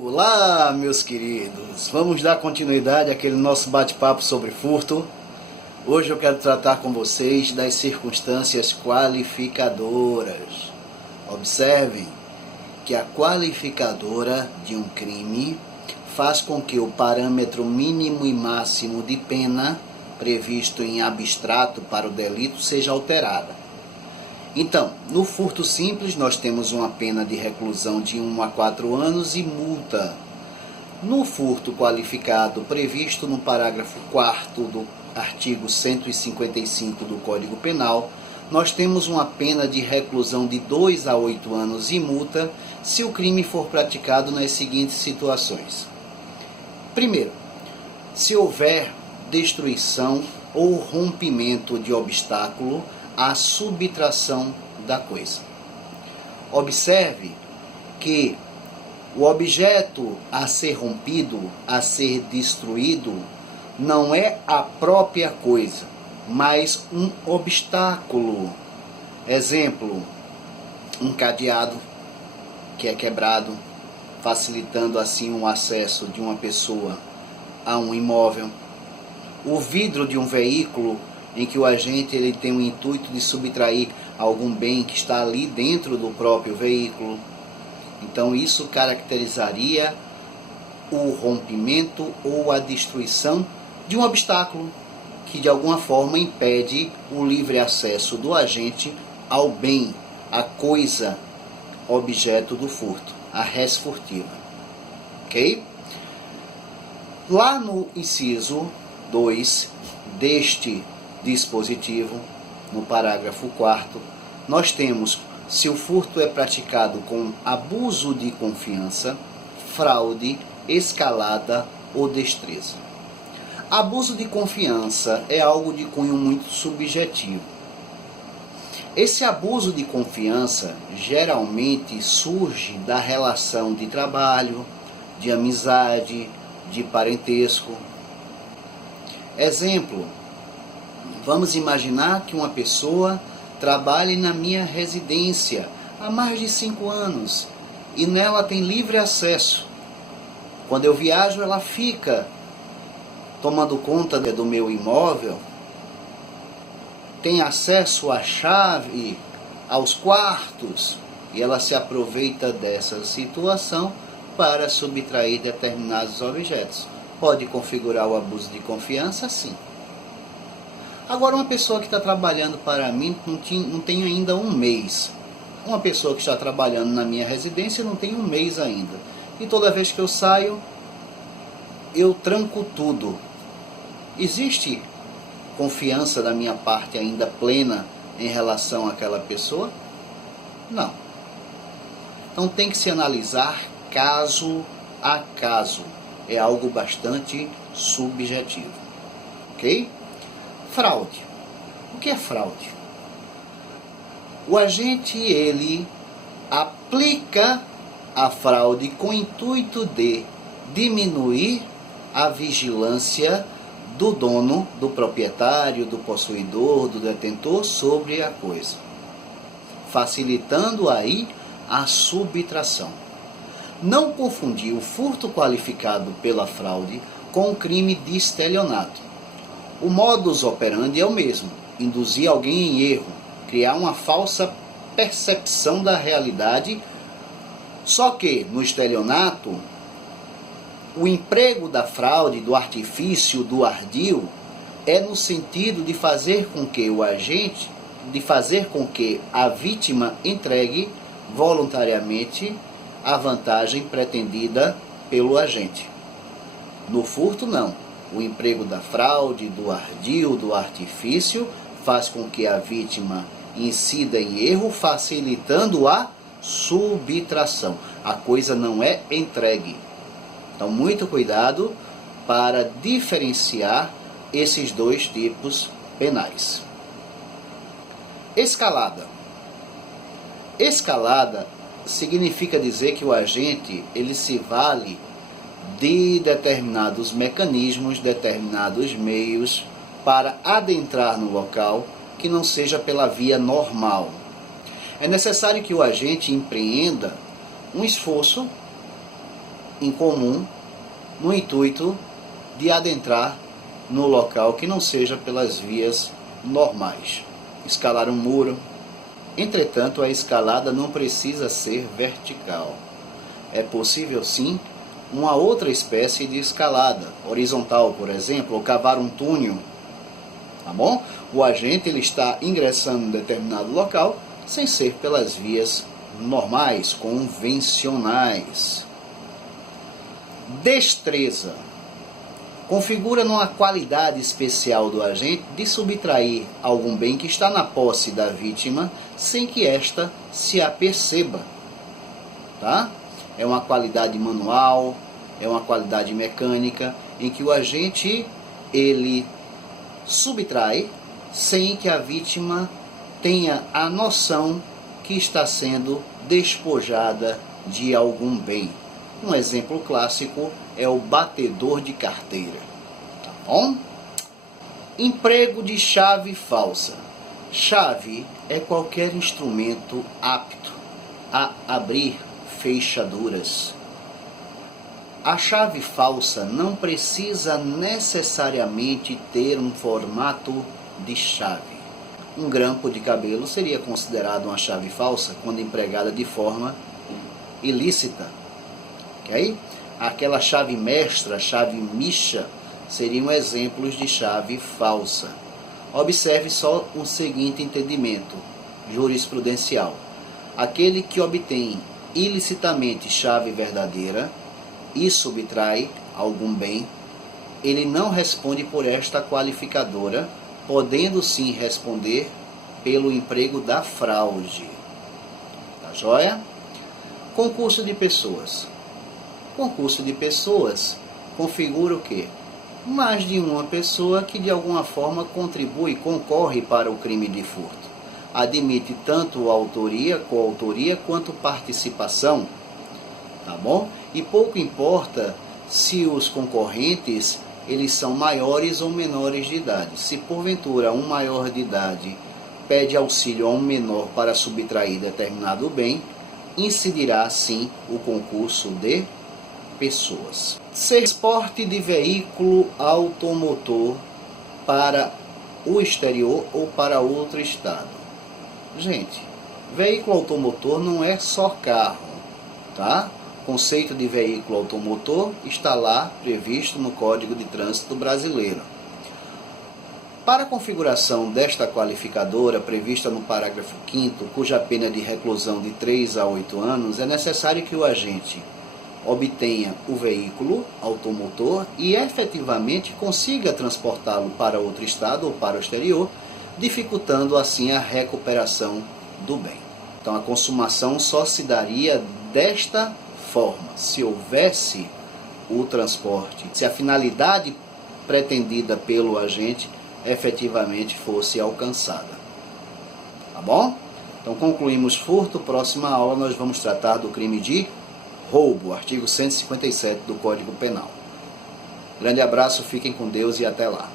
Olá, meus queridos! Vamos dar continuidade àquele nosso bate-papo sobre furto. Hoje eu quero tratar com vocês das circunstâncias qualificadoras. Observem que a qualificadora de um crime faz com que o parâmetro mínimo e máximo de pena previsto em abstrato para o delito seja alterada. Então, no furto simples, nós temos uma pena de reclusão de 1 a 4 anos e multa. No furto qualificado, previsto no parágrafo 4º do artigo 155 do Código Penal, nós temos uma pena de reclusão de 2 a 8 anos e multa se o crime for praticado nas seguintes situações. Primeiro, se houver destruição ou rompimento de obstáculo a subtração da coisa. Observe que o objeto a ser rompido, a ser destruído, não é a própria coisa, mas um obstáculo. Exemplo, um cadeado que é quebrado, facilitando assim o acesso de uma pessoa a um imóvel. O vidro de um veículo em que o agente ele tem o intuito de subtrair algum bem que está ali dentro do próprio veículo. Então isso caracterizaria o rompimento ou a destruição de um obstáculo que de alguma forma impede o livre acesso do agente ao bem, à coisa, objeto do furto, a res furtiva. Ok? Lá no inciso 2 deste dispositivo, no parágrafo 4º, nós temos se o furto é praticado com abuso de confiança, fraude, escalada ou destreza. Abuso de confiança é algo de cunho muito subjetivo. Esse abuso de confiança geralmente surge da relação de trabalho, de amizade, de parentesco. Exemplo, vamos imaginar que uma pessoa trabalhe na minha residência há mais de 5 anos e nela tem livre acesso. Quando eu viajo, ela fica tomando conta do meu imóvel, tem acesso à chave, aos quartos, e ela se aproveita dessa situação para subtrair determinados objetos. Pode configurar o abuso de confiança, sim. Agora, uma pessoa que está trabalhando para mim não tem ainda um mês. Uma pessoa que está trabalhando na minha residência não tem um mês ainda. E toda vez que eu saio, eu tranco tudo. Existe confiança da minha parte ainda plena em relação àquela pessoa? Não. Então tem que se analisar caso a caso. É algo bastante subjetivo. Ok? Fraude. O que é fraude? O agente, ele aplica a fraude com o intuito de diminuir a vigilância do dono, do proprietário, do possuidor, do detentor sobre a coisa, facilitando aí a subtração. Não confundir o furto qualificado pela fraude com o crime de estelionato. O modus operandi é o mesmo: induzir alguém em erro, criar uma falsa percepção da realidade. Só que no estelionato, o emprego da fraude, do artifício, do ardil, é no sentido de fazer com que o agente, de fazer com que a vítima entregue voluntariamente a vantagem pretendida pelo agente. No furto, não. O emprego da fraude, do ardil, do artifício, faz com que a vítima incida em erro, facilitando a subtração. A coisa não é entregue. Então, muito cuidado para diferenciar esses dois tipos penais. Escalada. Escalada significa dizer que o agente ele se vale de determinados mecanismos, determinados meios para adentrar no local que não seja pela via normal. É necessário que o agente empreenda um esforço em comum no intuito de adentrar no local que não seja pelas vias normais. Escalar um muro. Entretanto, a escalada não precisa ser vertical. É possível sim uma outra espécie de escalada, horizontal, por exemplo, ou cavar um túnel. Tá bom? O agente ele está ingressando em determinado local sem ser pelas vias normais, convencionais. Destreza. Configura numa qualidade especial do agente de subtrair algum bem que está na posse da vítima sem que esta se aperceba. Tá? É uma qualidade manual, é uma qualidade mecânica, em que o agente ele subtrai sem que a vítima tenha a noção que está sendo despojada de algum bem. Um exemplo clássico é o batedor de carteira. Tá bom? Emprego de chave falsa. Chave é qualquer instrumento apto a abrir fechaduras. A chave falsa não precisa necessariamente ter um formato de chave. Um grampo de cabelo seria considerado uma chave falsa quando empregada de forma ilícita. Okay? Aquela chave mestra, chave micha, seriam exemplos de chave falsa. Observe só o seguinte entendimento jurisprudencial. Aquele que obtém ilicitamente chave verdadeira e subtrai algum bem, ele não responde por esta qualificadora, podendo sim responder pelo emprego da fraude. Tá joia? Concurso de pessoas. Concurso de pessoas configura o quê? Mais de uma pessoa que de alguma forma contribui, concorre para o crime de furto. Admite tanto autoria, coautoria, quanto participação. Tá bom? E pouco importa se os concorrentes eles são maiores ou menores de idade. Se porventura um maior de idade pede auxílio a um menor para subtrair determinado bem, incidirá sim o concurso de pessoas. Transporte de veículo automotor para o exterior ou para outro estado. Gente, veículo automotor não é só carro, tá? O conceito de veículo automotor está lá previsto no Código de Trânsito Brasileiro. Para a configuração desta qualificadora prevista no parágrafo 5º, cuja pena é de reclusão de 3 a 8 anos, é necessário que o agente obtenha o veículo automotor e efetivamente consiga transportá-lo para outro estado ou para o exterior, dificultando assim a recuperação do bem. Então a consumação só se daria desta forma, se houvesse o transporte, se a finalidade pretendida pelo agente efetivamente fosse alcançada. Tá bom? Então concluímos furto. Próxima aula nós vamos tratar do crime de roubo, artigo 157 do Código Penal. Grande abraço, fiquem com Deus e até lá.